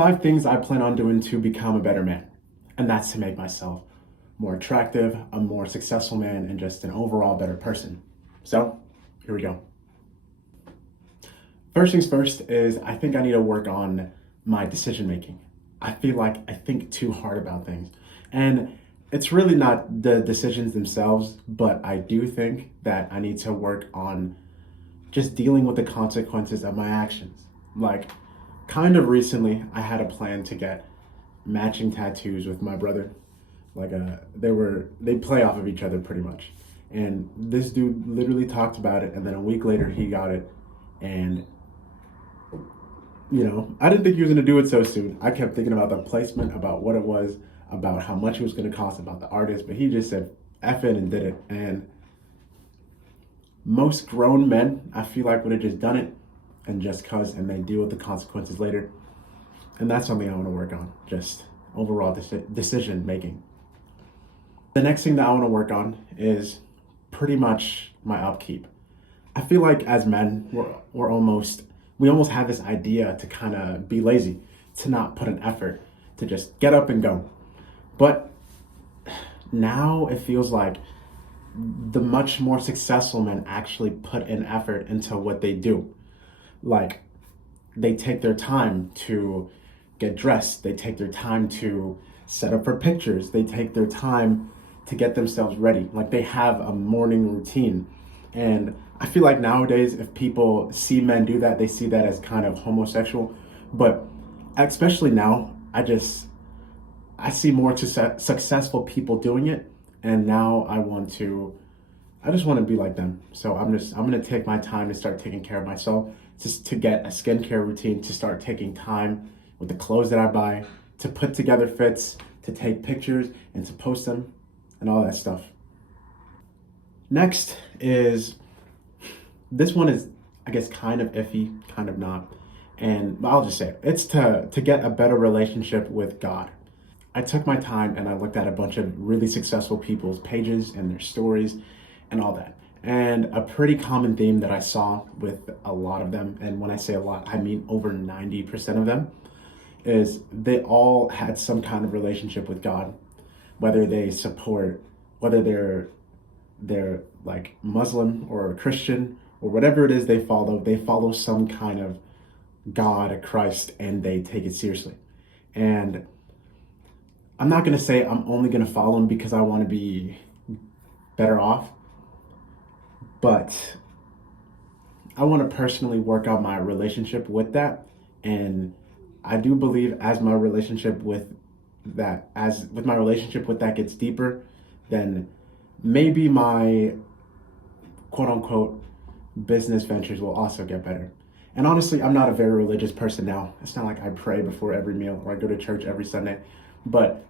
5 things I plan on doing to become a better man. And that's to make myself more attractive, a more successful man, and just an overall better person. So, here we go. First things first is I think I need to work on my decision making. I feel like I think too hard about things. And it's really not the decisions themselves, but I do think that I need to work on just dealing with the consequences of my actions. Like, kind of recently, I had a plan to get matching tattoos with my brother. Like, they play off of each other pretty much. And this dude literally talked about it, and then a week later, he got it. And, I didn't think he was gonna do it so soon. I kept thinking about the placement, about what it was, about how much it was gonna cost, about the artist, but he just said F it and did it. And most grown men, I feel like, would have just done it and just cause, and they deal with the consequences later. And that's something I want to work on, just overall decision making. The next thing that I want to work on is pretty much my upkeep. I feel like as men, we almost have this idea to kind of be lazy, to not put an effort, to just get up and go. But now it feels like the much more successful men actually put an effort into what they do. Like, they take their time to get dressed, they take their time to set up for pictures, they take their time to get themselves ready. Like, they have a morning routine. And I feel like nowadays, if people see men do that, they see that as kind of homosexual. But especially now, I see more successful people doing it, and now I just want to be like them. So I'm going to take my time to start taking care of myself, just to get a skincare routine, to start taking time with the clothes that I buy, to put together fits, to take pictures and to post them and all that stuff. Next is, this one is, I guess, kind of iffy, kind of not. And I'll just say it. It's to get a better relationship with God. I took my time and I looked at a bunch of really successful people's pages and their stories and all that. And a pretty common theme that I saw with a lot of them, and when I say a lot, I mean over 90% of them, is they all had some kind of relationship with God, whether they're like Muslim or Christian or whatever it is they follow some kind of God, Christ, and they take it seriously. And I'm not going to say I'm only going to follow him because I want to be better off, but I want to personally work out my relationship with that. And I do believe as my relationship with that gets deeper, then maybe my quote unquote business ventures will also get better. And honestly, I'm not a very religious person now. It's not like I pray before every meal or I go to church every Sunday, but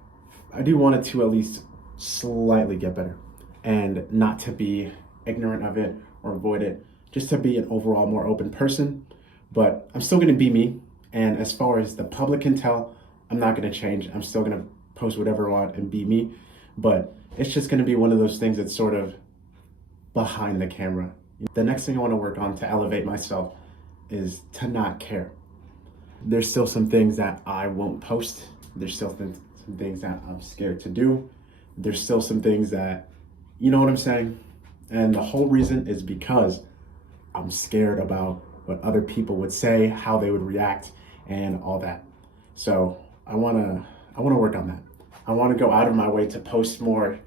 I do want it to at least slightly get better, and not to be ignorant of it or avoid it, just to be an overall more open person. But I'm still going to be me. And as far as the public can tell, I'm not going to change. I'm still going to post whatever I want and be me. But it's just going to be one of those things that's sort of behind the camera. The next thing I want to work on to elevate myself is to not care. There's still some things that I won't post. There's still some things that I'm scared to do. There's still some things that, you know what I'm saying? And the whole reason is because I'm scared about what other people would say, how they would react, and all that. So I wanna work on that. I wanna go out of my way to post more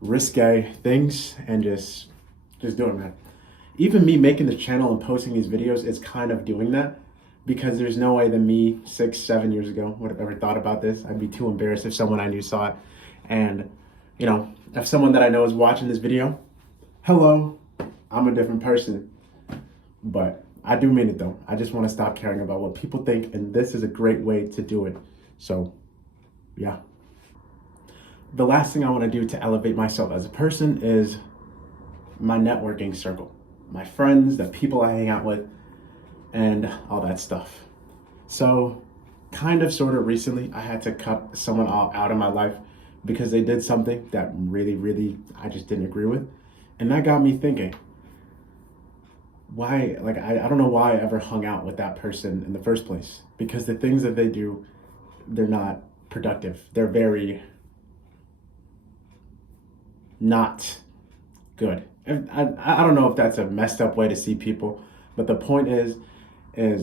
risque things and just doing that. Even me making the channel and posting these videos is kind of doing that, because there's no way that me 6-7 years ago would have ever thought about this. I'd be too embarrassed if someone I knew saw it. And if someone that I know is watching this video, hello, I'm a different person. But I do mean it though. I just want to stop caring about what people think, and this is a great way to do it. So, yeah. The last thing I want to do to elevate myself as a person is my networking circle. My friends, the people I hang out with, and all that stuff. So, kind of sort of recently, I had to cut someone out of my life because they did something that really, really I just didn't agree with. And that got me thinking, why, like, I don't know why I ever hung out with that person in the first place, because the things that they do, they're not productive. They're very not good. And I don't know if that's a messed up way to see people, but the point is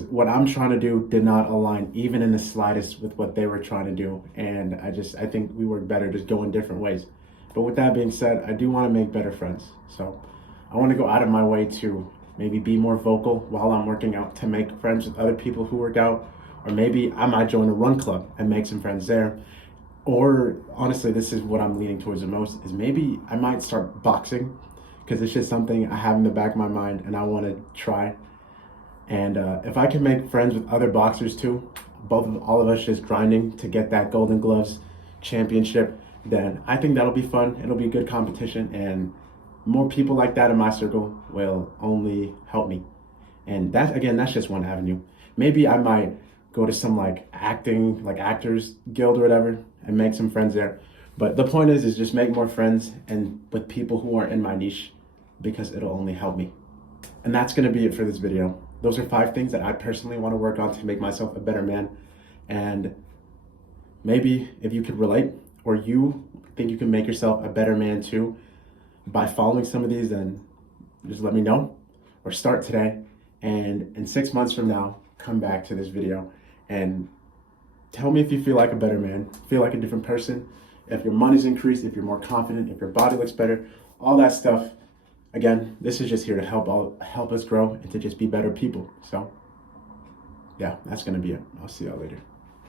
what I'm trying to do did not align even in the slightest with what they were trying to do. And I think we work better just going different ways. But with that being said, I do want to make better friends. So I want to go out of my way to maybe be more vocal while I'm working out to make friends with other people who work out. Or maybe I might join a run club and make some friends there. Or honestly, this is what I'm leaning towards the most, is maybe I might start boxing, because it's just something I have in the back of my mind and I want to try. And if I can make friends with other boxers too, all of us just grinding to get that Golden Gloves championship, then I think that'll be fun. It'll be good competition, and more people like that in my circle will only help me. And that, again, that's just one avenue. Maybe I might go to some like acting, like actors guild or whatever, and make some friends there. But the point is just make more friends and with people who are in my niche, because it'll only help me. And that's going to be it for this video. Those are 5 things that I personally want to work on to make myself a better man. And maybe if you could relate, or you think you can make yourself a better man too by following some of these, then just let me know, or start today. And in 6 months from now, come back to this video and tell me if you feel like a better man, feel like a different person, if your money's increased, if you're more confident, if your body looks better, all that stuff. Again, this is just here to help us grow and to just be better people. So yeah, that's gonna be it. I'll see y'all later.